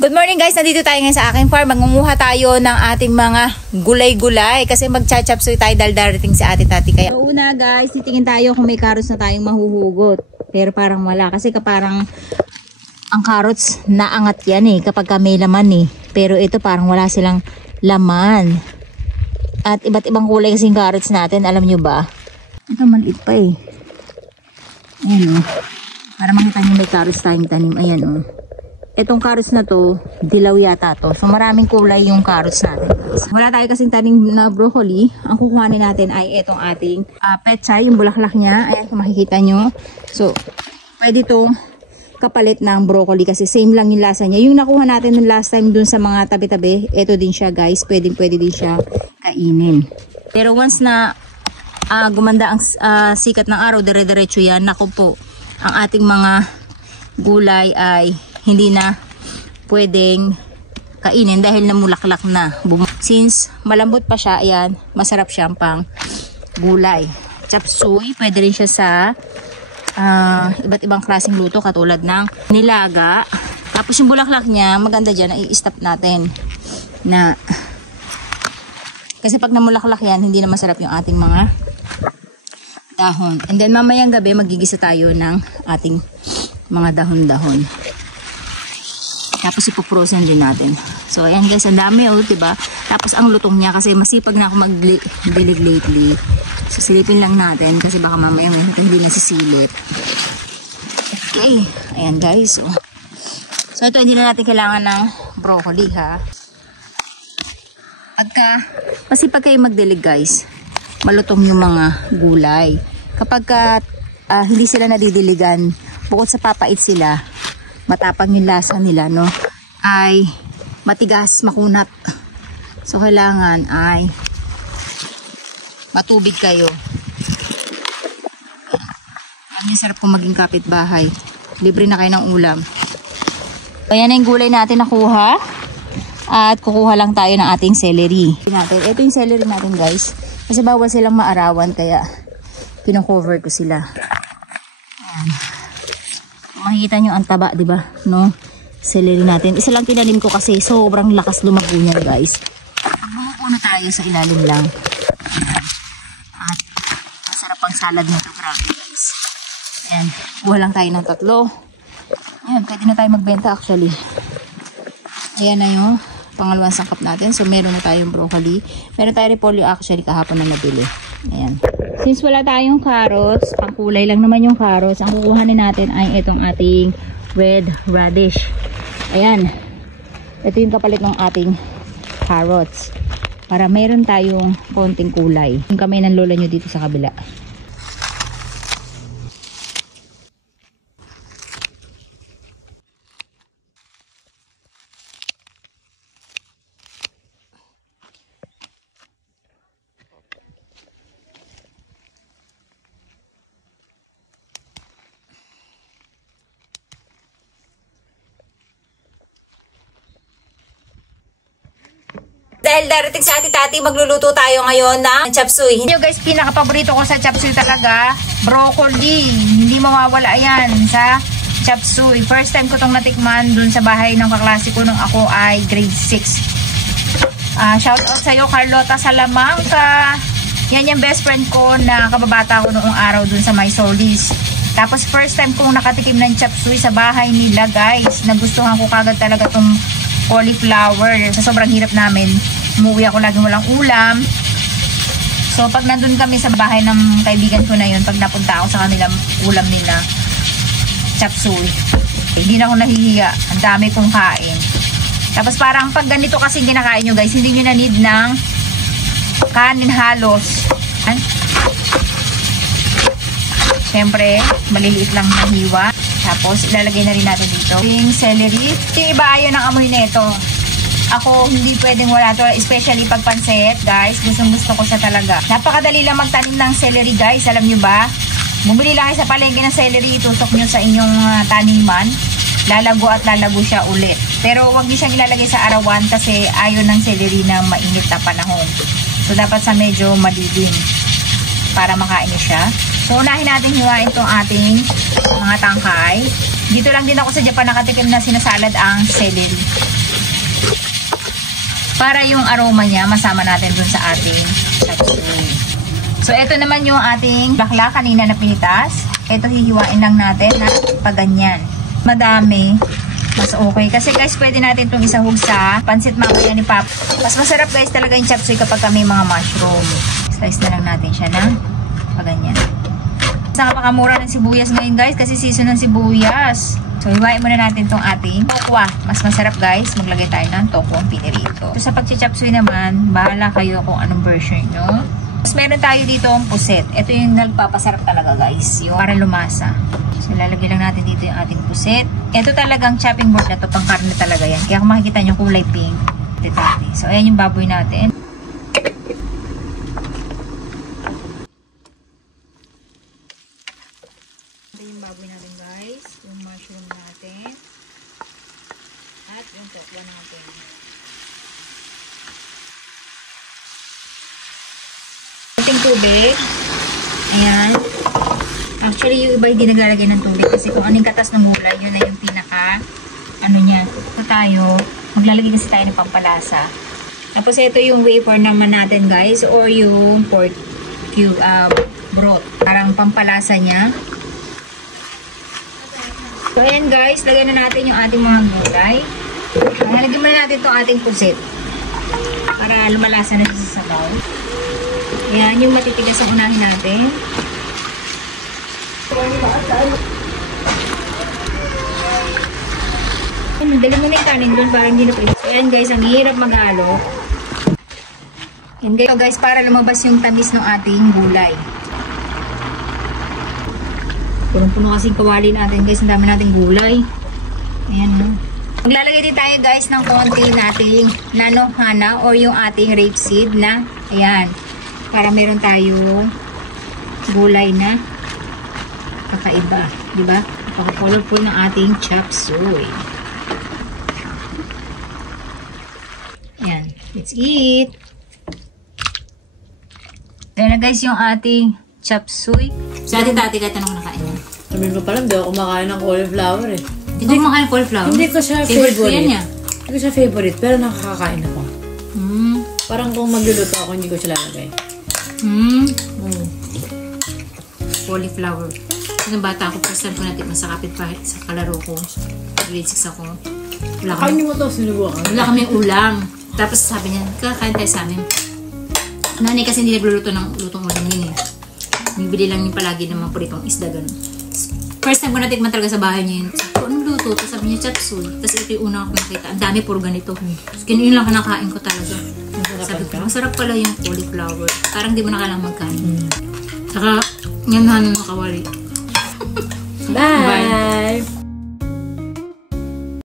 Good morning guys, nandito tayo ngayon sa aking farm. Mangunguha tayo ng ating mga gulay-gulay kasi magcha-chapsuy tayo dahil darating si ate tati. Kaya una guys, titingin tayo kung may carrots na tayong mahuhugot. Pero parang wala kasi parang ang carrots naangat yan kapag may laman Pero ito parang wala silang laman. At iba't ibang kulay kasing carrots natin, alam nyo ba? Ito maliit pa Ayan Para makita nyo may carrots tayong tanim. Ayan Itong carrots na to, dilaw yata to. So maraming kulay yung carrots natin. Wala tayo kasing tanim na broccoli. Ang kukuhanin natin ay itong ating pechay, yung bulaklak niya. Ayan kung makikita nyo. So pwede itong kapalit ng broccoli kasi same lang yung lasa niya. Yung nakuha natin ng last time dun sa mga tabi-tabi, ito din siya guys. Pwede din siya kainin. Pero once na gumanda ang sikat ng araw, dire-diretso yan. Naku po, ang ating mga gulay ay hindi na pwedeng kainin dahil namulaklak na. Since malambot pa siya, ayan, masarap siyang pang gulay. Chapsuy, pwede rin siya sa iba't ibang klaseng luto katulad ng nilaga. Tapos yung bulaklak niya, maganda dyan, i-stop natin na kasi pag namulaklak yan, hindi na masarap yung ating mga dahon. And then mamayang gabi, magigisa tayo ng ating mga dahon-dahon. Tapos ipoprosen din natin. So ayan guys, ang dami diba? Tapos ang lutong niya kasi masipag na ako mag-dilig lately. So silipin lang natin kasi baka mamaya hindi nasisilip. Okay, ayan guys. So ito hindi na natin kailangan ng broccoli Pagka masipag kayo magdilig guys, malutong yung mga gulay. Kapag hindi sila nadidiligan, bukod sa papait sila, matapang yung lasa nila, ay matigas, makunat. So, kailangan ay matubig kayo. Ang sarap kung maging kapitbahay. Libre na kayo ng ulam. Ayan na yung gulay natin nakuha. At kukuha lang tayo ng ating celery. Ito yung celery natin guys. Kasi bawal silang maarawan, kaya kino-cover ko sila. Ayan. Makikita nyo ang taba, diba? Celery natin. Isa lang tinanim ko kasi sobrang lakas lumago niya, guys. Bumupuno tayo sa ilalim lang. At masarap ang salad nito, grabe, guys. Ayan. Buha lang tayo ng 3. Ayan, pwede na tayo magbenta actually. Ayan na yung pangalawang sangkap natin. So, meron na tayong broccoli. Meron tayong repolyo actually kahapon na nabili. Ayan. Since wala tayong carrots, ang kulay lang naman yung carrots, ang kukuhanin natin ay itong ating red radish. Ayan. Ito yung kapalit ng ating carrots. Para meron tayong konting kulay. Yung kamay ng lola nyo dito sa kabila. Dahil darating sa ate tati, magluluto tayo ngayon ng chapsuy. Hindi guys, pinaka-paborito ko sa chapsuy talaga, broccoli. Hindi mawawala yan sa chapsuy. First time ko itong natikman dun sa bahay ng kaklase ko nung ako ay grade 6. Shout out sa'yo, Carlota Salamanca. Yan yung best friend ko na kababata ko noong araw dun sa Solis. Tapos first time kong nakatikim ng chapsuy sa bahay nila guys. Nagustuhan ko kagad talaga itong cauliflower. Sa sobrang hirap namin, umuwi ako laging walang ulam. So pag nandun kami sa bahay ng kaibigan ko na yun, pag napunta ako sa kanilang ulam nila, chapsuy, hindi na ako nahihiya. Ang dami kong kain. Tapos parang pag ganito kasi kinakain nyo guys, hindi nyo na need ng kanin halos. Siyempre, maliliit lang na hiwa. Tapos, ilalagay na rin natin dito yung celery. Yung iba ayaw ng amoy nito. Ako, hindi pwedeng wala to. Especially pag pansit, guys. Gustong-gusto ko siya talaga. Napakadali lang magtanim ng celery, guys. Alam nyo ba? Bumili lang kayo sa palengke ng celery. Itusok nyo sa inyong taniman. Lalago at lalago siya ulit. Pero, huwag nyo siyang ilalagay sa arawan kasi ayaw ng celery na mainit na panahon. So, dapat sa medyo madilim para makain nyo siya. So, unahin natin hiwain itong ating mga tangkay. Dito lang din ako sa Japan nakatikim na sinasalad ang celery. Para yung aroma niya, masama natin dun sa ating chop suey. So, ito naman yung ating bakla kanina na pinitas. Ito hihiwain lang natin na paganyan. Madami. Mas okay. Kasi guys, pwede natin itong isahog sa pansit mamaya ni Papa. Mas masarap guys talaga yung chop suey kapag may mga mushroom. Slice na lang natin siya na paganyan. Napakamura ng sibuyas ngayon guys kasi season ng sibuyas. So, hiwain muna natin itong ating tokwa. Mas masarap guys, maglagay tayo ng tokwang pinirito. So, sa pag-chop suey naman, bahala kayo kung anong version nyo. Tapos, meron tayo dito ang puset. Ito yung nagpapasarap talaga guys, yung para lumasa. So, lalagay lang natin dito yung ating puset. Ito talagang chopping board na to, pang karne talaga yan. Kaya kung makikita nyo kulay pink. So, ayan yung baboy natin. Baboy natin guys, yung mushroom natin at yung tokwa natin. Ating tubig, ayan. Actually yung iba hindi naglalagay ng tubig kasi kung anong katas ng gulay, yun na yung pinaka ano niya. So tayo, maglalagay kasi tayo ng pampalasa. Tapos ito yung wafer naman natin guys, or yung pork cube broth, parang pampalasa niya. So, ayan guys, lagyan na natin yung ating mga gulay. Lagyan muna natin itong ating pusit para lumalasa na sa sabaw. Ayan, yung matitigas ang unahin natin. Dali mo na yung kanin doon para hindi na-press. Ayan guys, ang hirap maghalo. Ayan guys, para lumabas yung tamis ng ating gulay. Punong-puno kasing kawali natin guys. Ang dami nating gulay. Ayan no. Maglalagay din tayo guys ng konti nating nanohana or yung ating rapeseed na. Ayan. Para meron tayo gulay na kakaiba. Diba? Napaka-colorful ng ating chop suey. Ayan. Let's eat. Ayan na guys yung ating chop suey. Sa ating tati kahit anong nakain niya. Sabihin ko pala, hindi ako kumakain ng cauliflower eh. Hindi ko kumakain ng cauliflower? Hindi ko siya favorite. Hindi ko siya favorite, pero nakakakain ako. Parang kung magluluto ako, hindi ko siya lalagay. Cauliflower. Nung bata ako, first time ko natin sa kapitbahay, sa kalaro ko. Grade 6 ako. Kain mo to, sinubukan. Wala kami ulam. Tapos sabi niya, kakain tayo sa amin. Nanay kasi hindi nagluluto ng lutong ulam yun eh. Bibili lang yung palagi ng mga puritong isda ganun. First time ko natikman talaga sa bahay niya yun. So, anong luto? Tapos sabi niya, chop suey. Tapos ito yung una ko nakita. Ang dami puro ganito. Tapos yun lang kinakain ko talaga. Sabi ko, masarap pala yung cauliflower. Parang di mo na kailangang magkain. Saka, yan na nakawali. Bye!